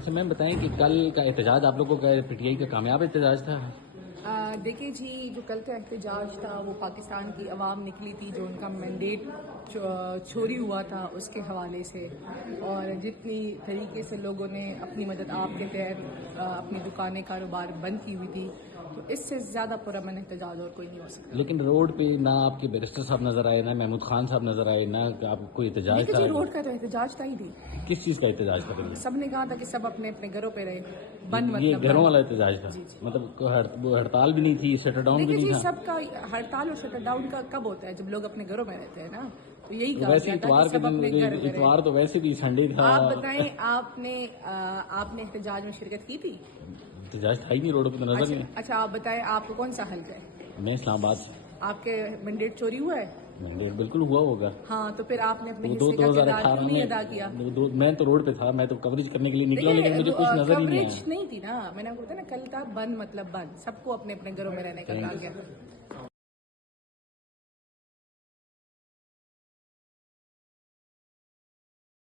اچھا میم بتائیں کہ کل کا احتجاج آپ لوگوں کا پی ٹی آئی کا کامیاب احتجاج تھا؟ دیکھیے جی، جو کل کا احتجاج تھا وہ پاکستان کی عوام نکلی تھی، جو ان کا مینڈیٹ چوری ہوا تھا اس کے حوالے سے، اور جتنی طریقے سے لوگوں نے اپنی مدد آپ کے تحت اپنی دکانیں کاروبار بند کی ہوئی تھی، تو اس سے زیادہ پرامن احتجاج اور کوئی نہیں ہو سکتا۔ لیکن روڈ پہ نہ آپ کے بیرسٹر صاحب نظر آئے، نہ محمود خان صاحب نظر آئے، نہ آپ کوئی احتجاج دیکھیے تھا؟ جی، روڈ کا تو احتجاج تھا ہی نہیں، کس چیز کا احتجاج تھا پھر؟ سب نے کہا تھا کہ سب اپنے اپنے گھروں پہ رہے، بند یہ مطلب گھروں بند۔ والا احتجاج تھا؟ جی جی، مطلب وہ ہڑتال بھی نہیں تھی، شٹر ڈاؤن بھی دیکھیے نہیں جی، تھا؟ سب کا ہڑتال اور شٹر ڈاؤن کا کب ہوتا ہے؟ جب لوگ اپنے گھروں میں رہتے ہیں نا، تو یہی کہا ویسے گیا تھا اتوار کہ کے سب دن، اپنے گھر میں رہیں۔ اتوار تو ویسے بھی سنڈے تھا۔ آپ بتائیں، آپ نے احتجاج میں شرکت کی تھی؟ احتجاج تھا ہی نہیں، روڈ پہ تو نظر نہیں۔ اچھا آپ بتائیں، آپ کو کون سا حلقہ ہے؟ میں اسلام آباد سے۔ آپ کے مینڈیٹ چوری ہوا ہے؟ مینڈیٹ بالکل ہوا ہوگا۔ ہاں، تو پھر آپ نے اپنے وہ حصے کا کردار 2018 کیوں نہیں ادا کیا؟ میں تو روڈ پہ تھا، میں تو کوریج کرنے کے لیے نکلا، لیکن مجھے کچھ نظر ہی نہیں کوریج آیا۔ نہیں تھی نا، میں نے آپ کو بتایا نا، کل تھا بند مطلب بند، سب کو اپنے اپنے گھروں میں رہنے کا کہا گیا۔